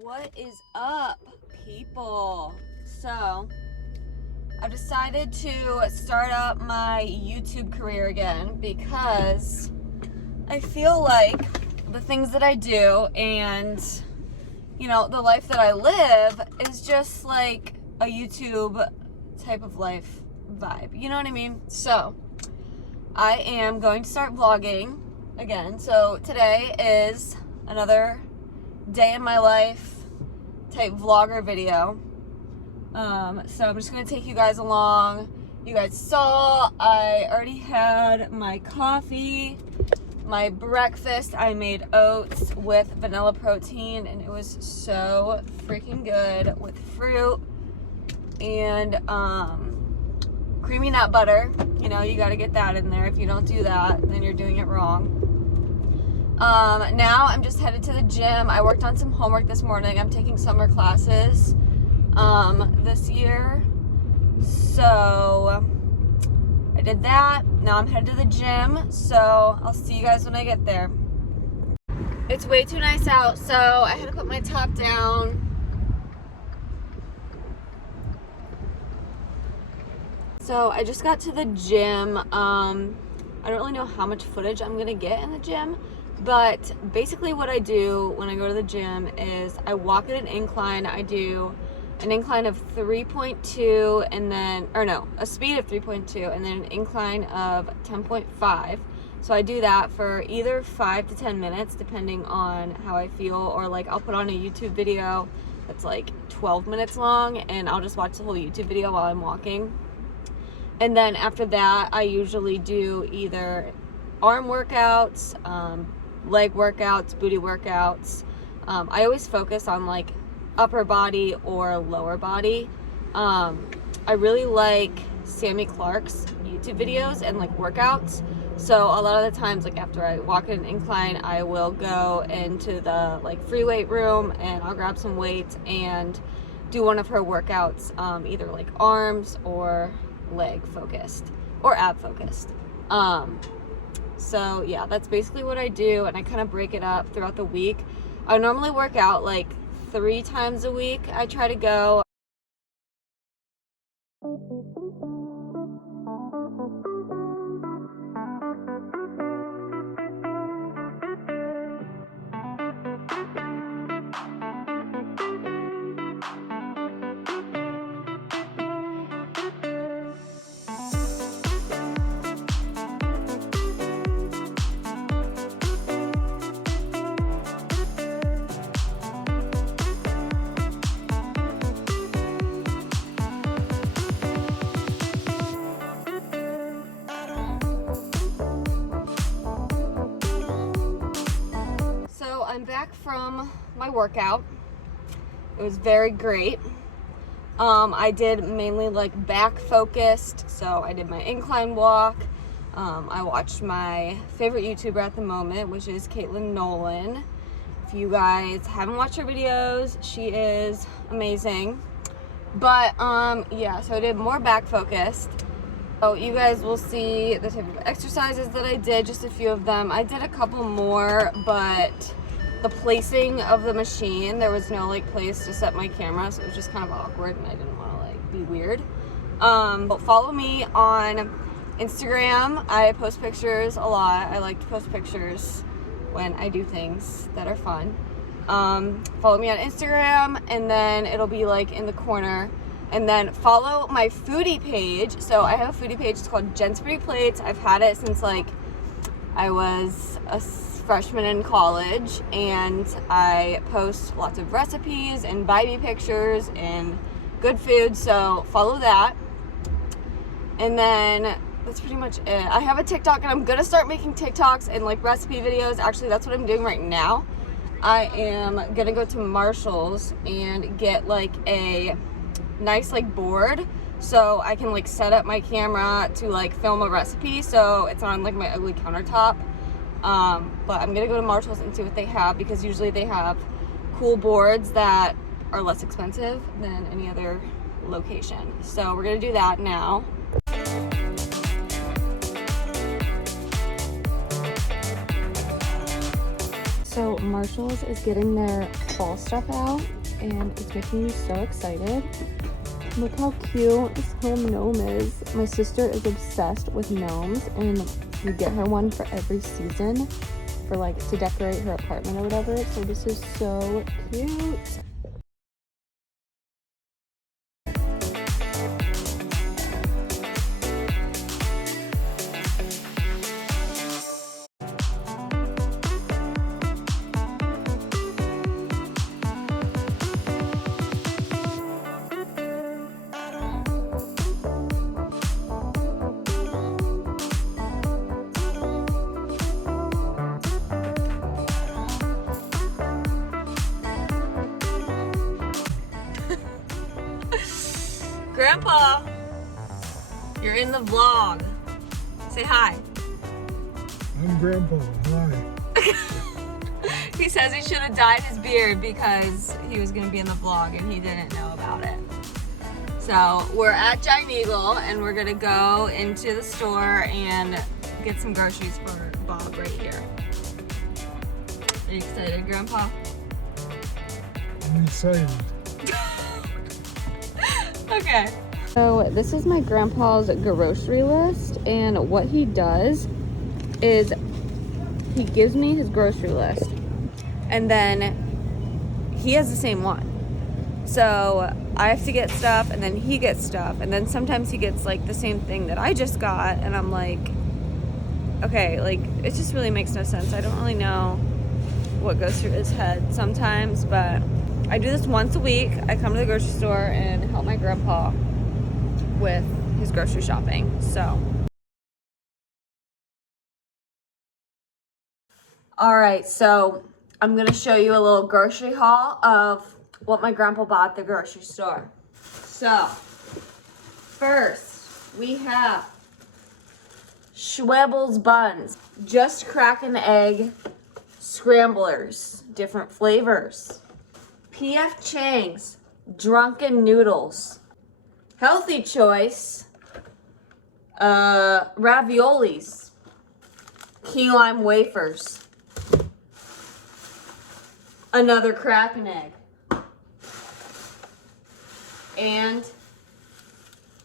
What is up, people? So, I've decided to start up my YouTube career again because I feel like the things that I do and, the life that I live is just like a YouTube type of life vibe. You know what I mean? So, I am going to start vlogging again. So, today is another day in my life type vlogger video. So I'm just gonna take you guys along. You guys saw I already had my coffee, my breakfast. I made oats with vanilla protein and it was so freaking good with fruit and creamy nut butter. You gotta get that in there. If you don't do that, then you're doing it wrong. Now I'm just headed to the gym. I worked on some homework this morning. I'm taking summer classes this year. So I did that. Now I'm headed to the gym. So I'll see you guys when I get there. It's way too nice out, so I had to put my top down. So I just got to the gym. I don't really know how much footage I'm gonna get in the gym. But basically what I do when I go to the gym is I walk at an incline. I do an incline of 3.2 and then, a speed of 3.2 and then an incline of 10.5. So I do that for either 5 to 10 minutes depending on how I feel, or like I'll put on a YouTube video that's like 12 minutes long and I'll just watch the whole YouTube video while I'm walking. And then after that, I usually do either arm workouts, leg workouts, booty workouts. I always focus on like upper body or lower body. I really like Sammy Clark's YouTube videos and like workouts. So a lot of the times, like after I walk in an incline, I will go into the like free weight room and I'll grab some weights and do one of her workouts, either like arms or leg focused or ab focused. So yeah, that's basically what I do, and I kind of break it up throughout the week. I normally work out like 3 times a week. I try to go. I'm back from my workout. It was very great. I did mainly like back focused, so I did my incline walk. I watched my favorite YouTuber at the moment, which is Caitlin Nolan. If you guys haven't watched her videos, she is amazing. But yeah, so I did more back focused. So you guys will see the type of exercises that I did, just a few of them. I did a couple more, but the placing of the machine, there was no like place to set my camera, so it was just kind of awkward and I didn't want to like be weird. But follow me on Instagram. I post pictures a lot. I like to post pictures. when I do things that are fun. Follow me on Instagram, and then it'll be like in the corner. And then follow my foodie page. So I have a foodie page. It's called Jen's Pretty Plates. I've had it since like I was a freshman in college, and I post lots of recipes and vibey pictures and good food. So follow that. And then that's pretty much it. I have a TikTok, and I'm gonna start making TikToks and like recipe videos. Actually, that's what I'm doing right now. I am gonna go to Marshall's and get like a nice like board so I can like set up my camera to like film a recipe so it's not on like my ugly countertop. But I'm gonna go to Marshall's and see what they have, because usually they have cool boards that are less expensive than any other location. So we're gonna do that now. So Marshall's is getting their fall stuff out, and it's making me so excited. Look how cute this home gnome is. My sister is obsessed with gnomes, and we get her one for every season for like to decorate her apartment or whatever. So this is so cute. Grandpa, you're in the vlog. Say hi. I'm Grandpa. Hi. He says he should have dyed his beard because he was going to be in the vlog and he didn't know about it. So we're at Giant Eagle, and we're going to go into the store and get some groceries for Bob right here. Are you excited, Grandpa? I'm excited. Okay. So this is my grandpa's grocery list, and what he does is he gives me his grocery list, and then he has the same one. So I have to get stuff, and then he gets stuff, and then sometimes he gets like the same thing that I just got, and I'm like, okay, like it just really makes no sense. I don't really know what goes through his head sometimes, but I do this once a week. I come to the grocery store and help my grandpa with his grocery shopping. So, all right, so I'm gonna show you a little grocery haul of what my grandpa bought at the grocery store. So, first we have Schwebel's buns, just crack an egg scramblers, different flavors. P.F. Chang's drunken noodles. Healthy choice, raviolis. Key lime wafers. Another crack an egg. And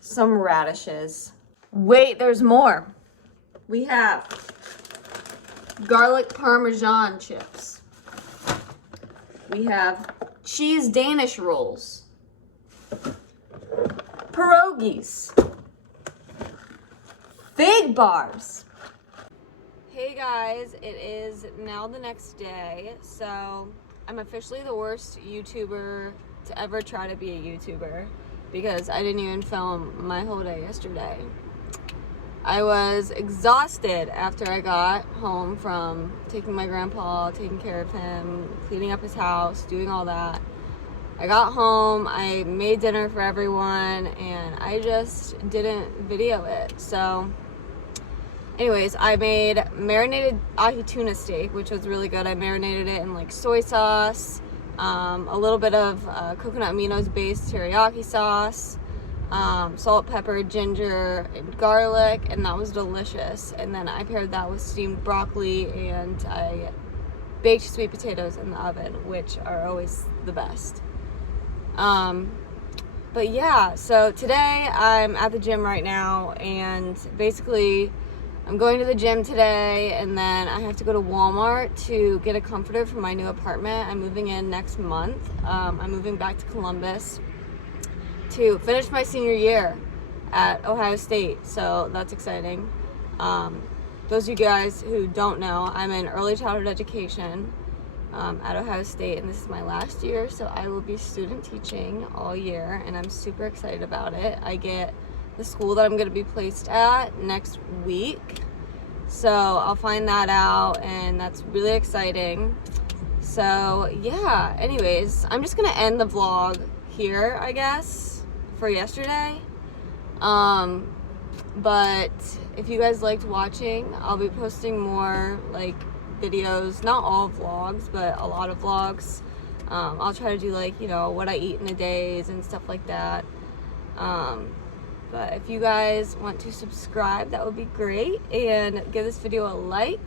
some radishes. Wait, there's more. We have garlic parmesan chips. We have cheese Danish rolls. Pierogies. Fig bars. Hey guys, it is now the next day, so I'm officially the worst YouTuber to ever try to be a YouTuber because I didn't even film my whole day yesterday. I was exhausted after I got home from taking my grandpa, taking care of him, cleaning up his house, doing all that. I got home, I made dinner for everyone, and I just didn't video it. So anyways, I made marinated ahi tuna steak, which was really good. I marinated it in like soy sauce, a little bit of coconut aminos based teriyaki sauce, salt, pepper, ginger, and garlic, and that was delicious. And then I paired that with steamed broccoli, and I baked sweet potatoes in the oven, which are always the best. But yeah, so today I'm at the gym right now, and basically I'm going to the gym today, and then I have to go to Walmart to get a comforter for my new apartment. I'm moving in next month. I'm moving back to Columbus to finish my senior year at Ohio State, so that's exciting. Those of you guys who don't know, I'm in early childhood education at Ohio State, and this is my last year, so I will be student teaching all year, and I'm super excited about it. I get the school that I'm going to be placed at next week, so I'll find that out, and that's really exciting. So yeah, anyways, I'm just going to end the vlog here, I guess, for yesterday. But if you guys liked watching, I'll be posting more like videos, not all vlogs, but a lot of vlogs. I'll try to do like, you know, what I eat in a days and stuff like that. But if you guys want to subscribe, that would be great, and give this video a like,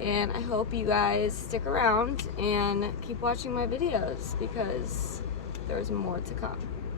and I hope you guys stick around and keep watching my videos because there's more to come.